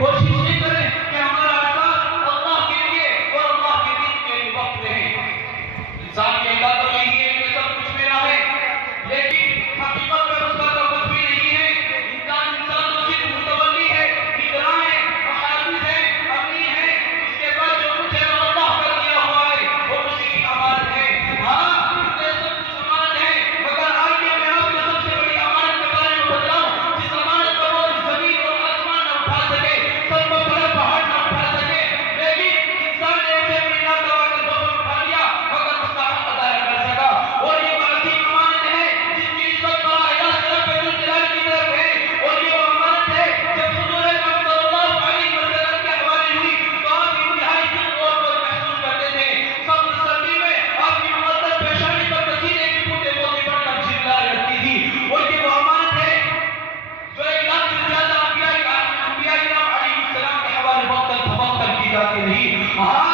کوشش یہ کریں کہ ہمارا احساس اللہ کے لیے اور اللہ کے دین کے لیے وقت رہے. انسان کی اللہ تو یہی ہے کہ سب کچھ میرا ہے، لیکن حقیقت میں اس کا تو کچھ بھی نہیں ہے. انسان تو صرف متولی ہے، ادرا ہے، حافظ ہے، امین ہے. اس کے بعد جو کچھ ہے وہ اللہ کا دیا ہوا ہے اور اسی کی امانت ہے. ہاں یہ سب کچھ امانت ہے، مگر آئیے میں آپ کو سب سے بڑی امانت کے بارے میں بتاؤں جس امانت کو وہ زمین اور آسمان نہ اٹھا سکے، سب کو بڑا پہاڑ نہ اٹھا سکے، لیکن انسان نے اسے اپنی ناتوانی کو اٹھا لیا مگر اس کا حق ادا نہ کر سکا. اور یہ وہ عظیم امانت ہے جس کی نسبت براہ راست رب الجلال کی طرف ہے. اور یہ وہ امانت ہے جب حضور اکرم صلی اللہ علیہ وسلم کے حوالے ہوئی تو آپ انتہائی دل اور پر محسوس کرتے تھے. سخت سردی میں آپ کی مقدس پیشانی پر پسینے کی بوندیں موتی پڑ کر چلائے رکھتی تھی. اور یہ وہ امانت ہے جو 1 لاکھ سے زیادہ انبیاء کرام علیہ السلام کے حوالے وقتاً فوقتاً کی جاتی رہی. ہاں